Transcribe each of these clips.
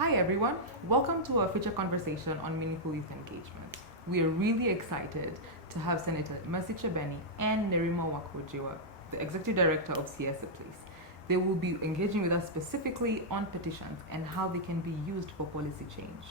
Hi everyone, welcome to our feature conversation on meaningful youth engagement. We are really excited to have Senator Mercy Chebeni and Nerima Wako-Ojiwa, the Executive Director of Siasa, please. They will be engaging with us specifically on petitions and how they can be used for policy change.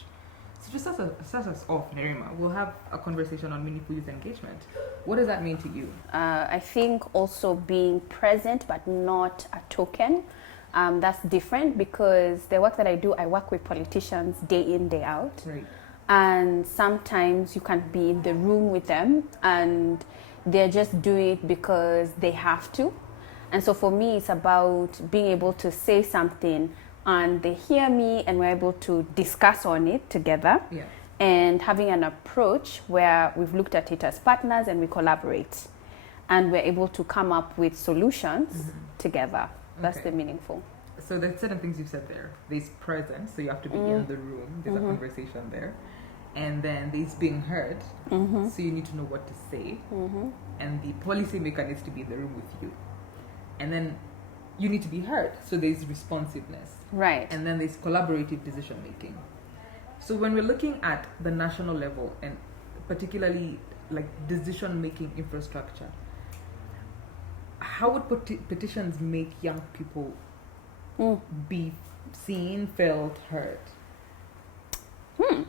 So just start us off, Nerima, we'll have a conversation on meaningful youth engagement. What does that mean to you? I think also being present but not a token. That's different because the work that I do, I work with politicians day in, day out. Right. And sometimes you can be in the room with them and they're just doing it because they have to. And so for me, it's about being able to say something and they hear me and we're able to discuss on it together. Yeah. And having an approach where we've looked at it as partners and we collaborate. And we're able to come up with solutions together. That's the meaningful. So there's certain things you've said there. There's presence, so you have to be in the room. There's a conversation there. And then there's being heard, so you need to know what to say. And the policymaker needs to be in the room with you. And then you need to be heard, so there's responsiveness. Right. And then there's collaborative decision making. So when we're looking at the national level and particularly like decision making infrastructure, how would petitions make young people be seen, felt, heard?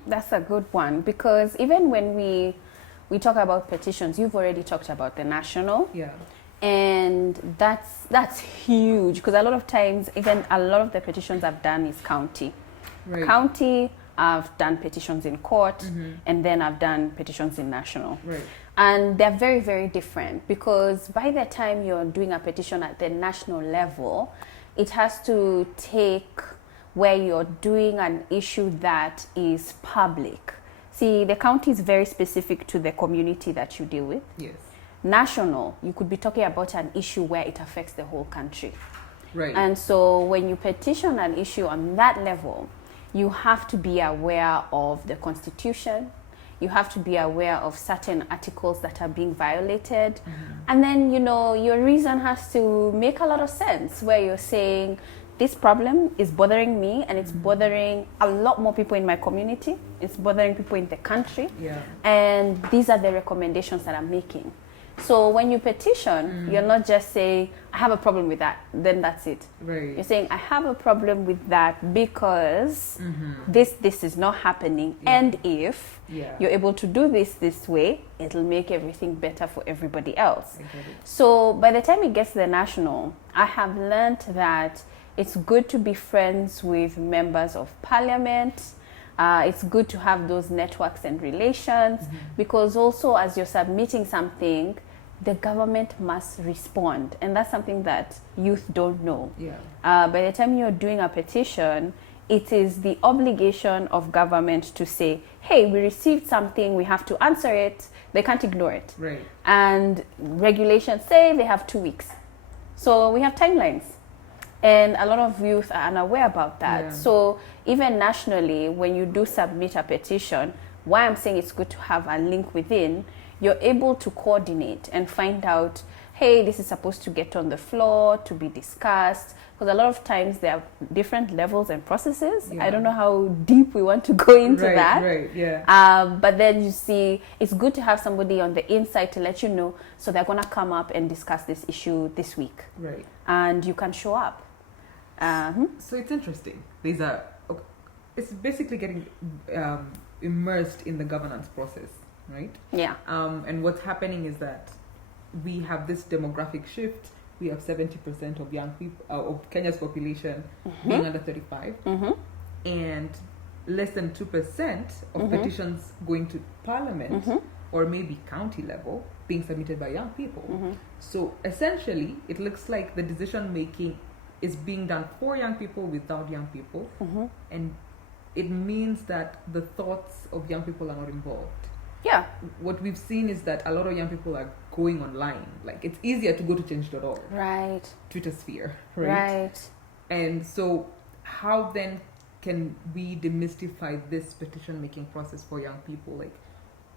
That's a good one because even when we talk about petitions, you've already talked about the national. Yeah. And that's huge because a lot of times, even a lot of the petitions I've done is county. Right. County, I've done petitions in court, and then I've done petitions in national. Right. And they're very, very different because by the time you're doing a petition at the national level, it has to take where you're doing an issue that is public. See, the county is very specific to the community that you deal with. Yes. National, you could be talking about an issue where it affects the whole country. Right. And so when you petition an issue on that level, you have to be aware of the Constitution. You have to be aware of certain articles that are being violated. And then, your reason has to make a lot of sense where you're saying, this problem is bothering me and it's bothering a lot more people in my community. It's bothering people in the country. Yeah. And these are the recommendations that I'm making. So when you petition, you're not just saying, I have a problem with that, then that's it. Right. You're saying, I have a problem with that because this is not happening. Yeah. And if you're able to do this way, it'll make everything better for everybody else. I get it. So by the time it gets to the national, I have learned that it's good to be friends with members of parliament. It's good to have those networks and relations because also as you're submitting something, the government must respond. And that's something that youth don't know. Yeah. By the time you're doing a petition, it is the obligation of government to say, hey, we received something, we have to answer it. They can't ignore it. Right. And regulations say they have 2 weeks. So we have timelines. And a lot of youth are unaware about that. Yeah. So even nationally, when you do submit a petition, why I'm saying it's good to have a link within, you're able to coordinate and find out, hey, this is supposed to get on the floor, to be discussed. Because a lot of times there are different levels and processes. Yeah. I don't know how deep we want to go into that. Right, yeah. But then you see, it's good to have somebody on the inside to let you know, so they're going to come up and discuss this issue this week. Right. And you can show up. So it's interesting. It's basically getting immersed in the governance process, right? Yeah. And what's happening is that we have this demographic shift. We have 70% of young people of Kenya's population being under 35, and less than 2% of petitions going to parliament or maybe county level being submitted by young people. So essentially, it looks like the decision making is being done for young people without young people, and it means that the thoughts of young people are not involved. Yeah. What we've seen is that a lot of young people are going online. Like, it's easier to go to change.org. Right. Twitter sphere, right? And so how then can we demystify this petition making process for young people? Like,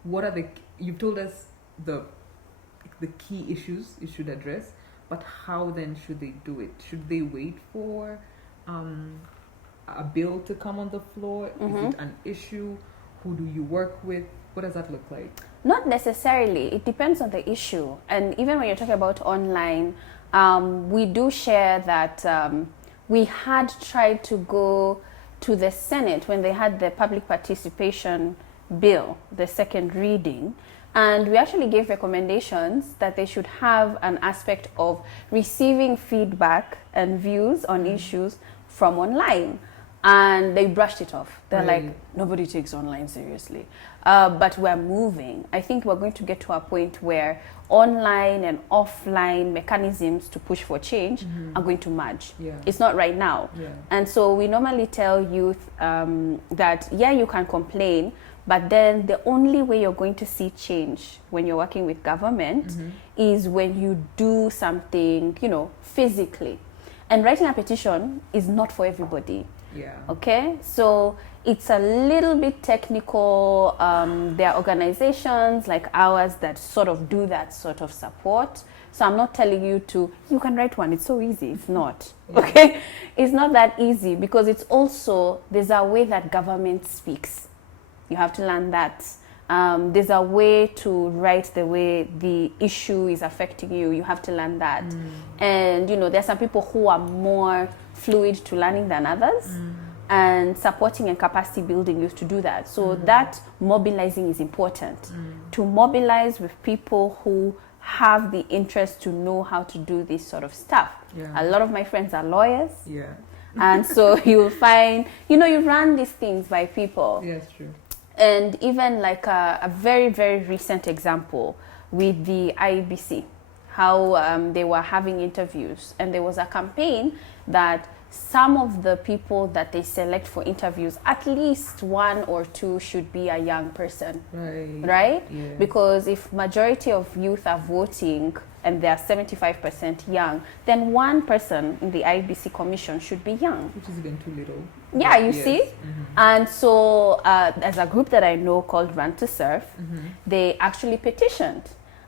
what are you've told us the key issues you should address, but how then should they do it? Should they wait for a bill to come on the floor? Mm-hmm. Is it an issue? Who do you work with? What does that look like? Not necessarily. It depends on the issue. And even when you're talking about online, we do share that we had tried to go to the Senate when they had the public participation bill, the second reading. And we actually gave recommendations that they should have an aspect of receiving feedback and views on issues from online. And they brushed it off. They're like, nobody takes online seriously. But we're moving. I think we're going to get to a point where online and offline mechanisms to push for change are going to merge. Yeah. It's not right now. Yeah. And so we normally tell youth that, yeah, you can complain, but then the only way you're going to see change when you're working with government is when you do something, you know, physically. And writing a petition is not for everybody. Yeah. Okay, so it's a little bit technical. There are organizations like ours that sort of do that sort of support. So I'm not telling you you can write one. It's so easy. It's not. Okay, it's not that easy because it's also, there's a way that government speaks. You have to learn that. There's a way to write the way the issue is affecting you. You have to learn that. And, you know, there's some people who are more fluid to learning than others. And supporting and capacity building youth to do that. So that mobilizing is important. To mobilize with people who have the interest to know how to do this sort of stuff. Yeah. A lot of my friends are lawyers. Yeah. And so you'll find, you know, you run these things by people. Yes, true. And even like a very, very recent example with the IEBC, how they were having interviews. And there was a campaign that some of the people that they select for interviews, at least one or two should be a young person. Right? Yeah. Because if majority of youth are voting and they are 75% young, then one person in the IBC commission should be young. Which is again too little. Yeah, you see? And so there's a group that I know called Run to Serve. They actually petitioned.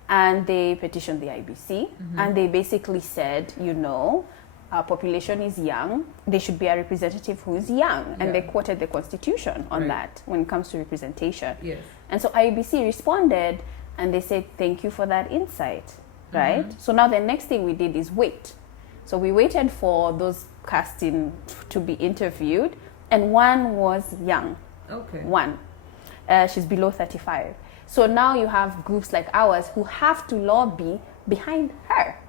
And they petitioned the IBC. And they basically said, you know, our population is young. There should be a representative who is young. And they quoted the Constitution on that when it comes to representation. Yes. And so IBC responded and they said, thank you for that insight. Right? So now the next thing we did is wait. So we waited for those casting to be interviewed. And one was young. Okay. One. She's below 35. So now you have groups like ours who have to lobby behind her.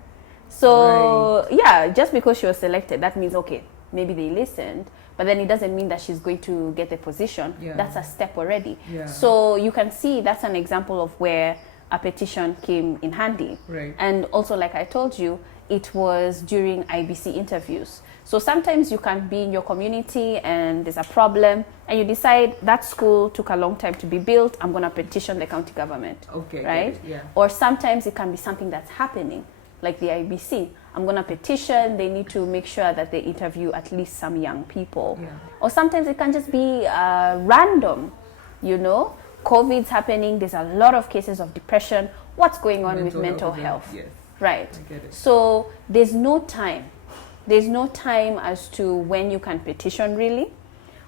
So, yeah, just because she was selected, that means, okay, maybe they listened, but then it doesn't mean that she's going to get the position. That's a step already. So you can see that's an example of where a petition came in handy. And also, like I told you, it was during IBC interviews. So sometimes you can be in your community and there's a problem and you decide that school took a long time to be built, I'm going to petition the county government. Right? Or sometimes it can be something that's happening, like the IBC. I'm going to petition, they need to make sure that they interview at least some young people. Or sometimes it can just be random, you know. COVID's happening, there's a lot of cases of depression. What's going on with mental health? Right. I get it. So there's no time. There's no time as to when you can petition really,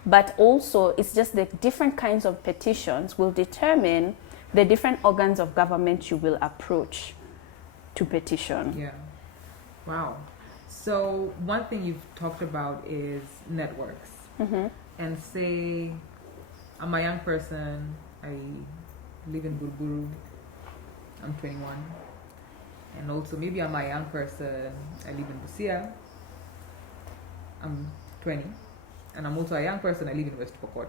but also it's just the different kinds of petitions will determine the different organs of government you will approach to petition. Yeah. Wow. So one thing you've talked about is networks. And say I'm a young person, I live in Buruburu, I'm 21. And also maybe I'm a young person, I live in Busia, I'm 20. And I'm also a young person, I live in West Pokot.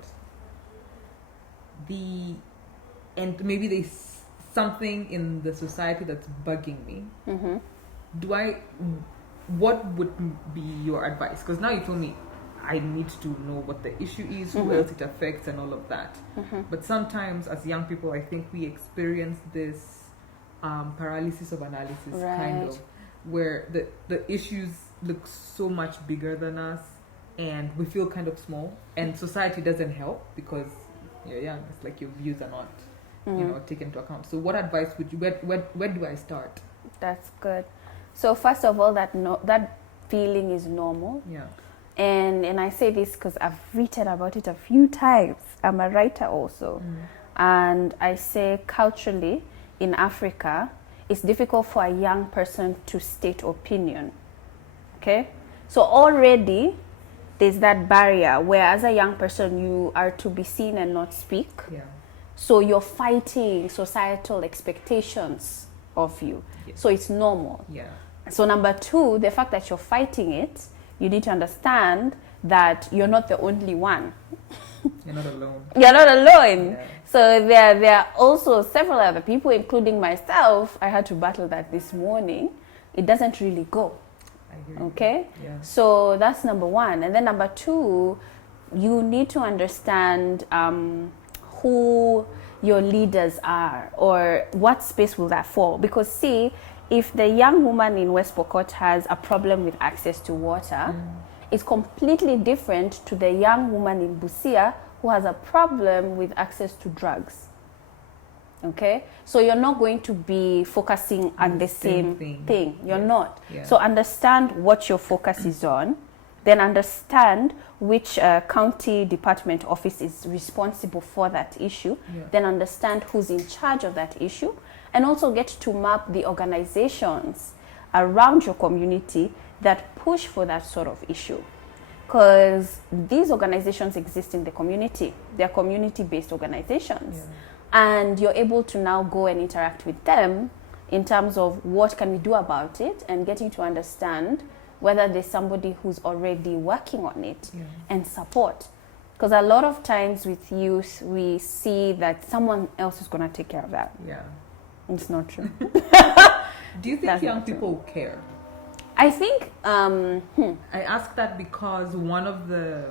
And maybe there's something in the society that's bugging me. What would be your advice? Because now you told me I need to know what the issue is, who else it affects and all of that. But sometimes as young people, I think we experience this paralysis of analysis kind of, where the issues look so much bigger than us and we feel kind of small, and society doesn't help because you're young. It's like your views are not you know, taken into account. So what advice would you, where do I start? That's good. So first of all, that feeling is normal. And I say this because I've written about it a few times. I'm a writer also. And I say culturally in Africa, it's difficult for a young person to state opinion. Okay? So already there's that barrier where as a young person you are to be seen and not speak. Yeah. So you're fighting societal expectations of you. Yeah. So it's normal. Yeah. So number two, the fact that you're fighting it, you need to understand that you're not the only one. You're not alone. You're not alone. Yeah. So there are also several other people, including myself. I had to battle that this morning. It doesn't really go. I hear you. Okay? Yeah. So that's number one. And then number two, you need to understand who your leaders are or what space will that fall. Because see, if the young woman in West Pokot has a problem with access to water, it's completely different to the young woman in Busia who has a problem with access to drugs. Okay? So you're not going to be focusing on the same thing. You're not. Yeah. So understand what your focus is on, then understand which county department office is responsible for that issue, then understand who's in charge of that issue, and also get to map the organizations around your community that push for that sort of issue. Because these organizations exist in the community. They're community-based organizations. Yeah. And you're able to now go and interact with them in terms of what can we do about it and getting to understand whether there's somebody who's already working on it and support. Because a lot of times with youth, we see that someone else is going to take care of that. Yeah. It's not true. Do you think young people care? I think... I ask that because one of the...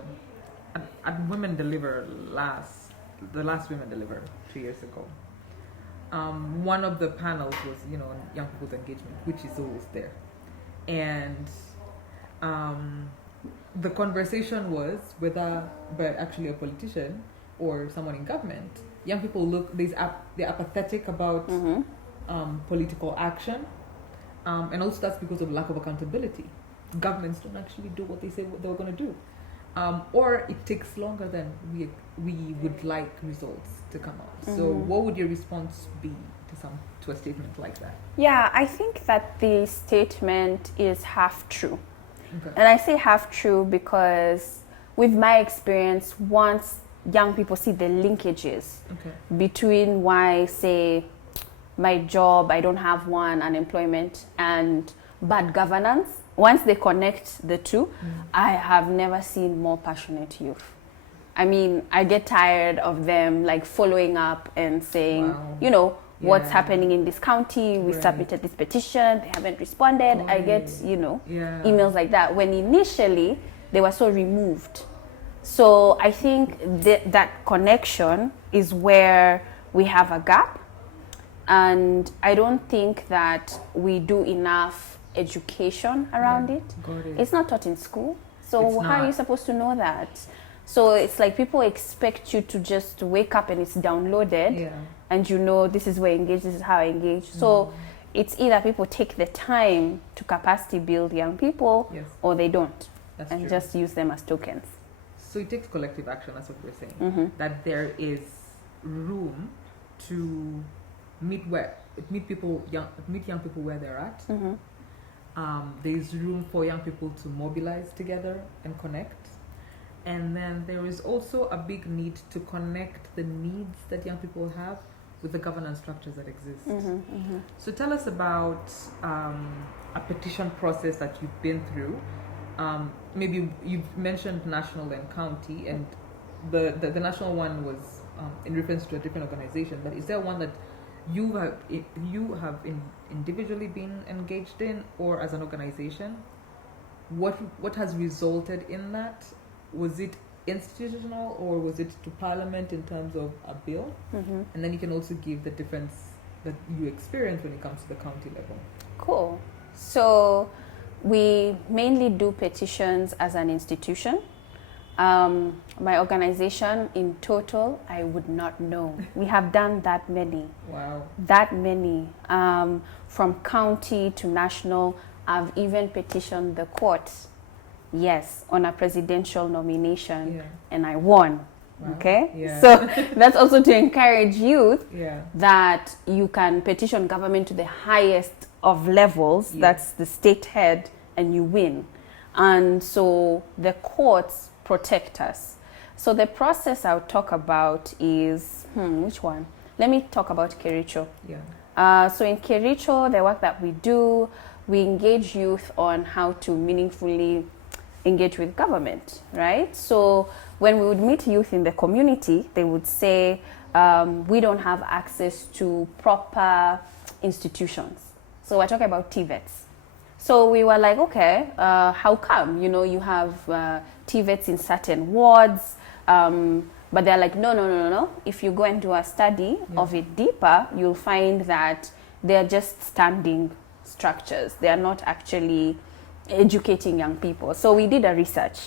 At Women Deliver the last Women Deliver 2 years ago, one of the panels was, on young people's engagement, which is always there. And the conversation was whether, but actually a politician or someone in government, young people they're apathetic about political action. And also that's because of lack of accountability. Governments don't actually do what they say what they were going to do. Or it takes longer than we would like results to come out. So what would your response be to a statement like that? Yeah, I think that the statement is half true. Okay. And I say half true because with my experience, once young people see the linkages between why, say, my job, I don't have one, unemployment, and bad governance, once they connect the two, I have never seen more passionate youth. I mean, I get tired of them like following up and saying, what's happening in this county, we submitted this petition, they haven't responded. I get, emails like that when initially they were so removed. So I think that connection is where we have a gap. And I don't think that we do enough education around it. It's not taught in school. So how are you supposed to know that? So it's like people expect you to just wake up and it's downloaded and this is where I engage, this is how I engage. So it's either people take the time to capacity build young people or they don't. That's true. Just use them as tokens. So it takes collective action, that's what we're saying. That there is room to meet young people where they're at. There's room for young people to mobilize together and connect. And then there is also a big need to connect the needs that young people have with the governance structures that exist. So tell us about a petition process that you've been through. Maybe you've mentioned national and county, and the national one was in reference to a different organization, but is there one that you have individually been engaged in, or as an organization? What has resulted in that? Was it institutional, or was it to Parliament in terms of a bill? And then you can also give the difference that you experience when it comes to the county level. Cool. So we mainly do petitions as an institution. My organization in total, I would not know. We have done that many. Wow. That many. From county to national. I've even petitioned the courts Yes, on a presidential nomination, Yeah. and I won. Wow. Okay, Yeah. so that's also to encourage youth Yeah. that you can petition government to the highest of levels, Yeah. that's the state head, and you win. And so the courts protect us. So the process I'll talk about is, which one? Let me talk about Kericho. Yeah. So in Kericho, the work that we do, we engage youth on how to meaningfully engage with government, right? So when we would meet youth in the community, they would say, we don't have access to proper institutions. So we're talking about TVETs. So we were like, okay, how come? You know, you have TVETs in certain wards, but they're like, no. If you go and do a study of it deeper, you'll find that they're just standing structures. They are not actually educating young people. So we did a research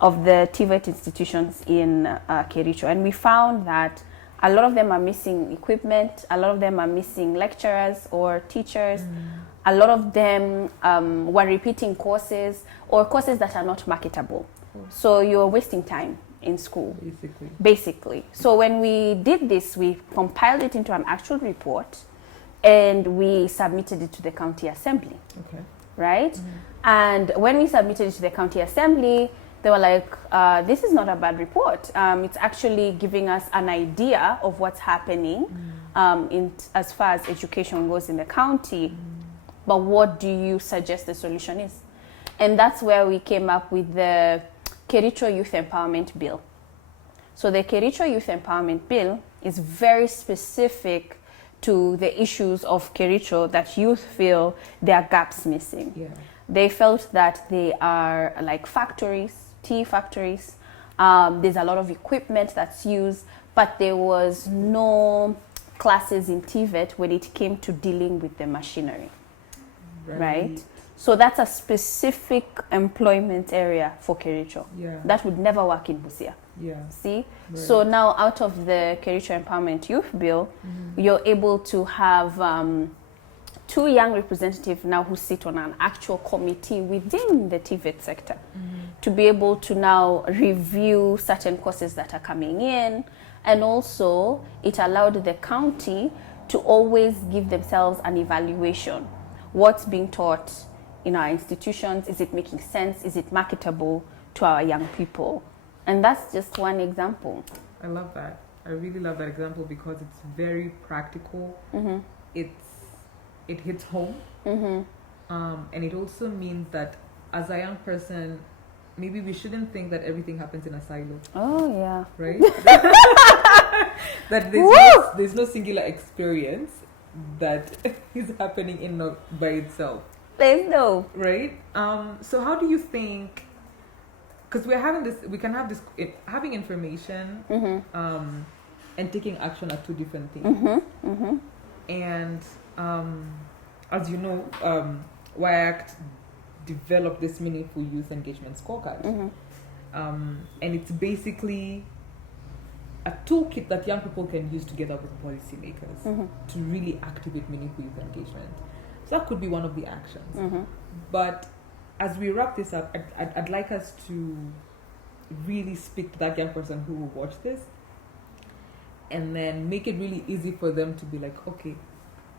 of the TVET institutions in Kericho, and we found that a lot of them are missing equipment, a lot of them are missing lecturers or teachers, a lot of them were repeating courses or courses that are not marketable. So you're wasting time in school, basically. So when we did this, we compiled it into an actual report and we submitted it to the county assembly. Okay. Right? And when we submitted it to the county assembly, they were like, this is not a bad report. It's actually giving us an idea of what's happening as far as education goes in the county. But what do you suggest the solution is? And that's where we came up with the Kericho Youth Empowerment Bill. So the Kericho Youth Empowerment Bill is very specific to the issues of Kericho that youth feel there are gaps missing. Yeah. They felt that they are like factories, tea factories. There's a lot of equipment that's used, but there was no classes in TVET when it came to dealing with the machinery. Right? So that's a specific employment area for Kericho. Yeah. That would never work in Busia. Yeah. See? Right. So now out of the Kericho Empowerment Youth Bill, you're able to have 2 young representatives now who sit on an actual committee within the TVET sector to be able to now review certain courses that are coming in. And also it allowed the county to always give themselves an evaluation. What's being taught in our institutions? Is it making sense? Is it marketable to our young people? And that's just one example. I love that. I really love that example because it's very practical. It hits home. And it also means that as a young person, maybe we shouldn't think that everything happens in a silo. Oh, yeah. Right? That there's no singular experience that is happening by itself. There's no. Right? So how do you think, because we can have this, having information and taking action are 2 different things. And as you know, WIACT developed this meaningful youth engagement scorecard. And it's basically a toolkit that young people can use together with policymakers to really activate meaningful youth engagement. So that could be one of the actions. But as we wrap this up, I'd like us to really speak to that young person who will watch this and then make it really easy for them to be like, okay,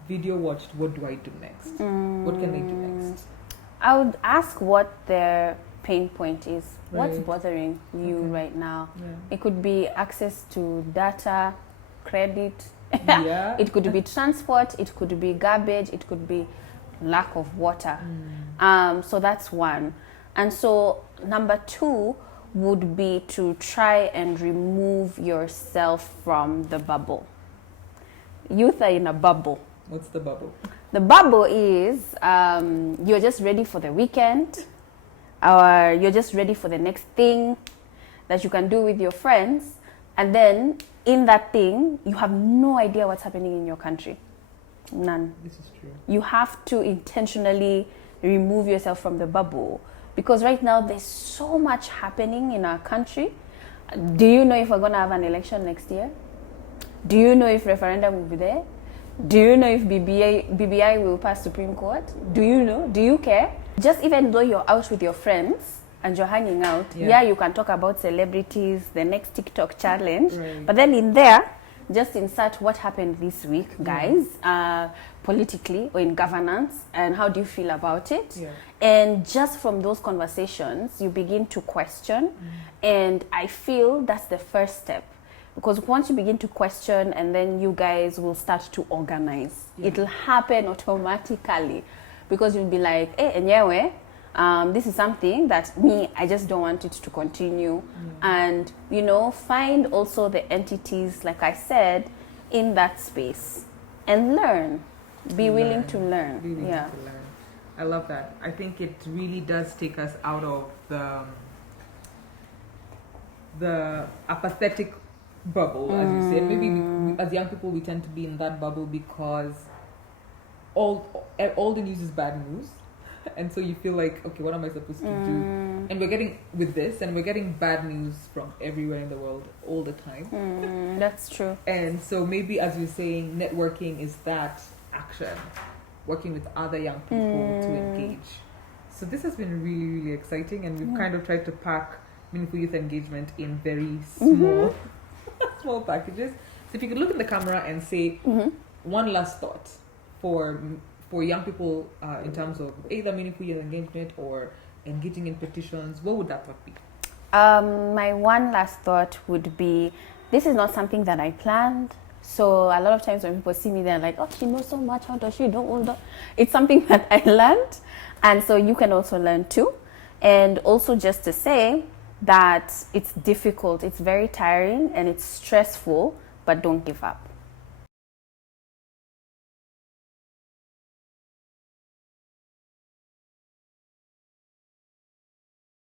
video watched, what do I do next? What can I do next? I would ask what their pain point is. What's Right. bothering you right now? Yeah. It could be access to data, credit. Yeah. It could be transport. It could be garbage. It could be lack of water. So that's one. And so number 2 would be to try and remove yourself from the bubble. Youth are in a bubble. What's the bubble? The bubble is you're just ready for the weekend, or you're just ready for the next thing that you can do with your friends, and then in that thing you have no idea what's happening in your country. None. This is true. You have to intentionally remove yourself from the bubble, because right now there's so much happening in our country. Do you know if we're going to have an election next year? Do you know if referendum will be there? Do you know if BBI will pass Supreme Court? Do you know? Do you care? Just even though you're out with your friends and you're hanging out, yeah, you can talk about celebrities, the next TikTok challenge, Right. but then in there, just insert what happened this week, guys, politically or in governance, and how do you feel about it? Yeah. And just from those conversations, you begin to question, and I feel that's the first step. Because once you begin to question, and then you guys will start to organize. It'll happen automatically, because you'll be like, hey, anyway, this is something that I just don't want it to continue. And, you know, find also the entities, like I said, in that space and learn. Be willing to learn. Be willing to learn. I love that. I think it really does take us out of the apathetic bubble, as you said. Maybe as young people, we tend to be in that bubble because all the news is bad news. And so you feel like, okay, what am I supposed to do? And we're getting bad news from everywhere in the world all the time. That's true. And so maybe, as you're saying, networking is that action, working with other young people to engage. So this has been really, really exciting, and we've kind of tried to pack meaningful youth engagement in very small, small packages. So if you could look in the camera and say one last thought for young people in terms of either meaningful youth engagement or engaging in petitions, what would that thought be? My one last thought would be, this is not something that I planned. So a lot of times when people see me, they're like, oh, she knows so much, how does she know all that? It's something that I learned. And so you can also learn too. And also just to say that it's difficult, it's very tiring, and it's stressful, but don't give up.